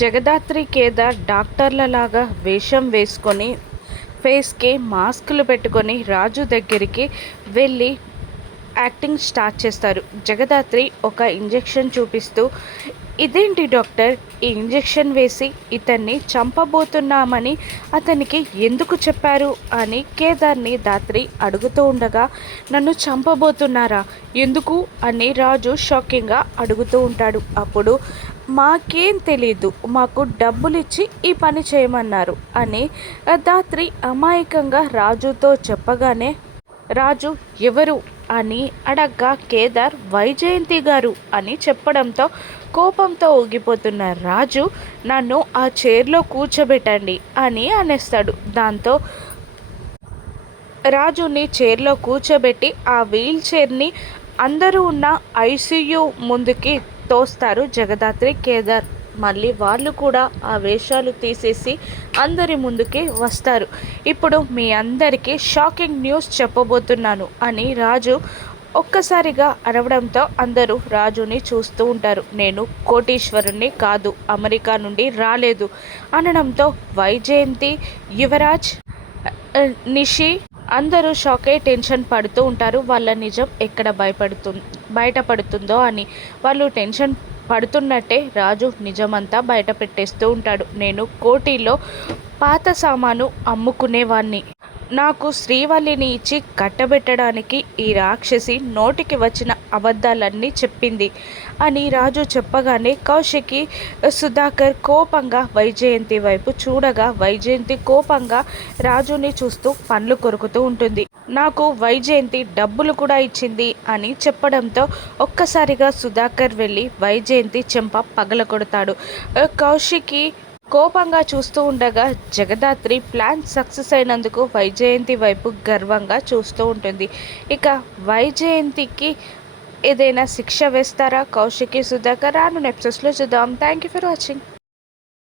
జగదాత్రి కేదార్ డాక్టర్లలాగా వేషం వేసుకొని ఫేస్కి మాస్కులు పెట్టుకొని రాజు దగ్గరికి వెళ్ళి యాక్టింగ్ స్టార్ట్ చేస్తారు. జగదాత్రి ఒక ఇంజెక్షన్ చూపిస్తూ, ఇదేంటి డాక్టర్, ఈ ఇంజెక్షన్ వేసి ఇతన్ని చంపబోతున్నామని అతనికి ఎందుకు చెప్పారు అని కేదార్ని దాత్రి అడుగుతూ ఉండగా, నన్ను చంపబోతున్నారా, ఎందుకు అని రాజు షాకింగ్గా అడుగుతూ ఉంటాడు. అప్పుడు మాకేం తెలీదు, మాకు డబ్బులిచ్చి ఈ పని చేయమన్నారు అని దాత్రి అమాయకంగా రాజుతో చెప్పగానే, రాజు ఎవరు అని అడగ్గా కేదార్ వైజయంతి గారు అని చెప్పడంతో కోపంతో ఊగిపోతున్న రాజు, నన్ను ఆ చైర్లో కూర్చోబెట్టండి అని అనేస్తాడు. దాంతో రాజుని చైర్లో కూర్చోబెట్టి ఆ వీల్ చైర్ని అందరూ ఉన్న ఐసీయూ ముందుకి తోస్తారు జగదాత్రి కేదార్. మళ్ళీ వాళ్ళు కూడా ఆ వేషాలు తీసేసి అందరి ముందుకి వస్తారు. ఇప్పుడు మీ అందరికీ షాకింగ్ న్యూస్ చెప్పబోతున్నాను అని రాజు ఒక్కసారిగా అరవడంతో అందరూ రాజుని చూస్తూ ఉంటారు. నేను కోటీశ్వరుణ్ణి కాదు, అమెరికా నుండి రాలేదు అనడంతో వైజయంతి, యువరాజ్, నిషి అందరూ షాక్ అయి టెన్షన్ పడుతూ ఉంటారు. వాళ్ళ నిజం ఎక్కడ బయటపడుతుందో అని. వాళ్ళు టెన్షన్ పడుతున్నట్టే రాజు నిజమంతా బయట పెట్టేస్తూ ఉంటాడు. నేను కోటిలో పాత సామాను అమ్ముకునేవాణ్ణి. నాకు శ్రీవల్లిని ఇచ్చి కట్టబెట్టడానికి ఈ రాక్షసి నోటికి వచ్చిన అబద్ధాలన్నీ చెప్పింది అని రాజు చెప్పగానే కౌశికి, సుధాకర్ కోపంగా వైజయంతి వైపు చూడగా వైజయంతి కోపంగా రాజుని చూస్తూ పండ్లు కొరుకుతూ ఉంటుంది. నాకు వైజయంతి డబ్బులు కూడా ఇచ్చింది అని చెప్పడంతో ఒక్కసారిగా సుధాకర్ వెళ్ళి వైజయంతి చెంప పగలగొడతాడు. కౌశికి కోపంగా చూస్తూ ఉండగా జగదాత్రి ప్లాన్ సక్సెస్ అయినందుకు వైజయంతి వైపు గర్వంగా చూస్తూ ఉంటుంది. ఇక వైజయంతికి ఏదైనా శిక్ష వేస్తారా కౌశికి, సుధాకర్? రాను ఎపిసోడ్స్లో చూద్దాం. Thank you for watching.